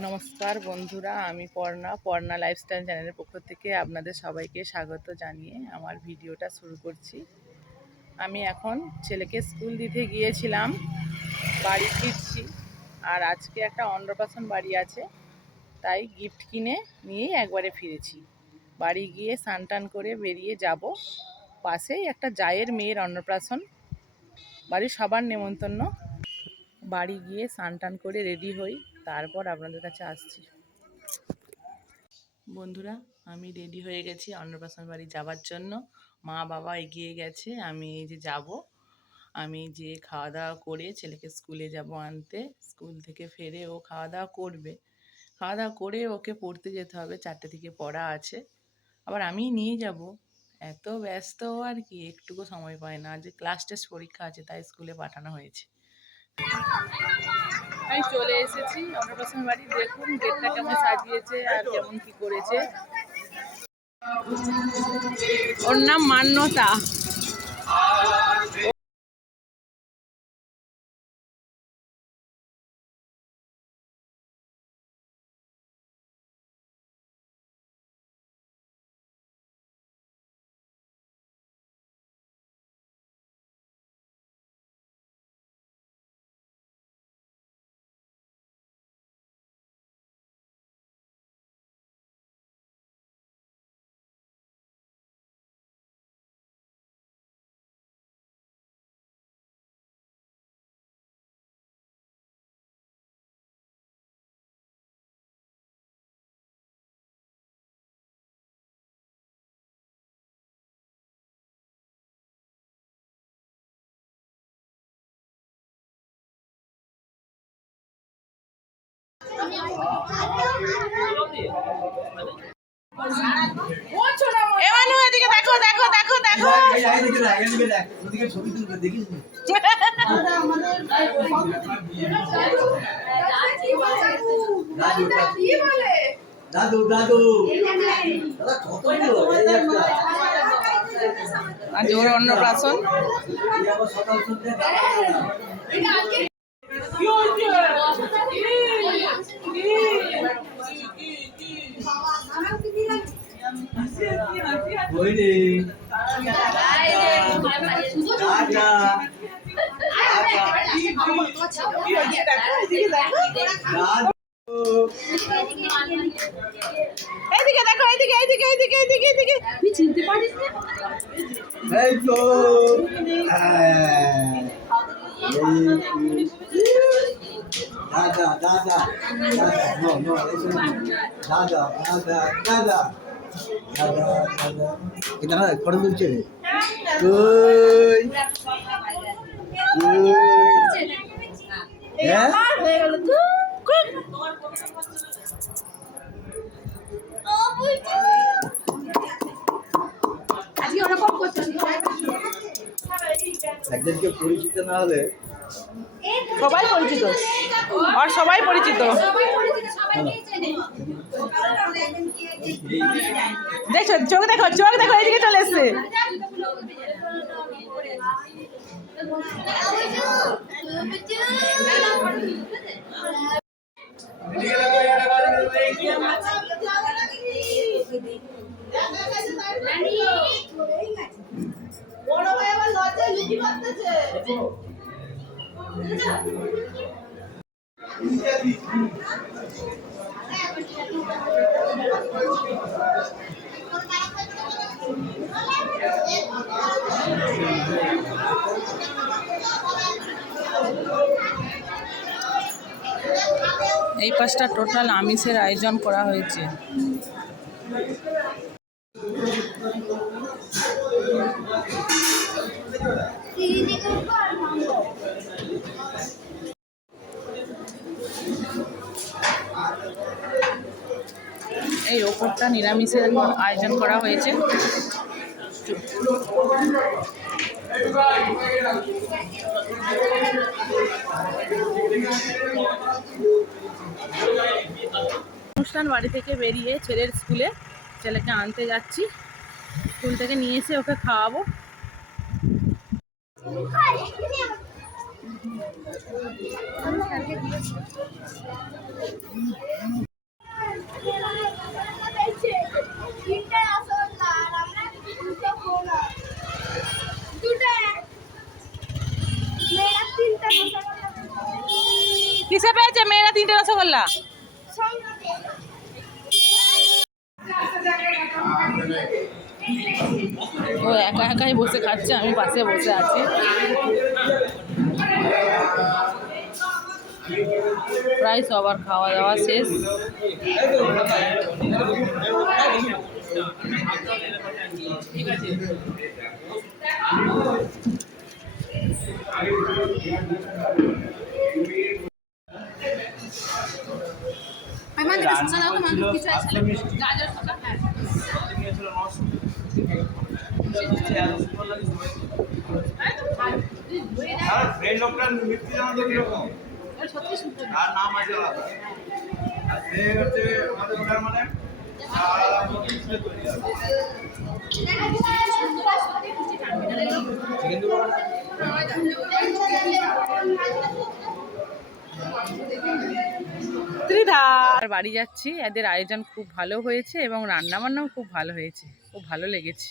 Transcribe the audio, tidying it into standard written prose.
নমস্কার বন্ধুরা, আমি পর্ণা লাইফস্টাইল চ্যানেলের পক্ষ থেকে আপনাদের সবাইকে স্বাগত জানিয়ে আমার ভিডিওটা শুরু করছি। আমি এখন ছেলেকে স্কুল দিতে গিয়েছিলাম, বাড়ি ফিরছি। আর আজকে একটা অন্নপ্রাশন বাড়ি আছে, তাই গিফট কিনে নিয়েই একবারে ফিরেছি। বাড়ি গিয়ে স্নান টান করে বেরিয়ে যাব। পাশেই একটা জায়ের মেয়ের অন্নপ্রাশন, বাড়ির সবার নেমন্তন্ন। বাড়ি গিয়ে স্নান টান করে রেডি হই, তারপর আপনাদের কাছে আসছি। বন্ধুরা, আমি রেডি হয়ে গেছি অন্নপ্রাশন বাড়ি যাওয়ার জন্য। মা বাবা এগিয়ে গেছে, আমি এই যে যাব। আমি যে খাওয়া দাওয়া করে ছেলেকে স্কুলে যাব আনতে। স্কুল থেকে ফেরে ও খাওয়া দাওয়া করবে, খাওয়া দাওয়া করে ওকে পড়তে যেতে হবে, 4টে থেকে পড়া আছে। আবার আমি নিয়ে যাব। এত ব্যস্ত আর কি, একটুকু সময় পায় না। যে ক্লাস টেস্ট পরীক্ষা আছে, তাই স্কুলে পাঠানো হয়েছে। আমি চলে এসেছি অন্নপ্রাশন বাড়ি। দেখুন গেটটা কেমন সাজিয়েছে আর কেমন কি করেছে। ওর নাম মান্যতা। এদিকে দেখো দেখো দেখো দেখো। দাদু দাদু আজ ওর অন্নপ্রাশন। এদিকে দেখো, এদিকে এদিকে এদিকে এদিকে এদিকে। তুই চিনতে পারিস না? এই তো দাদা দাদা দাদা নো নো দাদা দাদা দাদা দাদা দাদা এটা না ফটো তুলছে কই হ্যাঁ হয়ে গেল তো ও বুঝছো আজকে ওরকম করছিস একজনকে পরিচিত না হলে সবাই পরিচিত, আর সবাই পরিচিত। দেখো চোখ দেখো, চোখ দেখো, এদিকে চলে এসছে। এই পাঁচটা টোটাল আমিষের আয়োজন করা হয়েছে। এই ওপরটা নিরামিষের আয়োজন করা হয়েছে। অনুষ্ঠান বাড়ি থেকে বেরিয়ে ছেলের স্কুলে ছেলেকে আনতে যাচ্ছি। স্কুল থেকে নিয়ে এসে ওকে খাওয়াবো। কিসে পেয়েছে মেয়েরা 3টে রসগোল্লা? ও একা একাই বসে খাচ্ছে, আমি পাশে বসে আছি। প্রায় সবার খাওয়া দাওয়া শেষ। ঠিক আছে। বাড়ি যাচ্ছি, এদের আয়োজন খুব ভালো হয়েছে এবং রান্না বান্নাও খুব ভালো হয়েছে, খুব ভালো লেগেছে।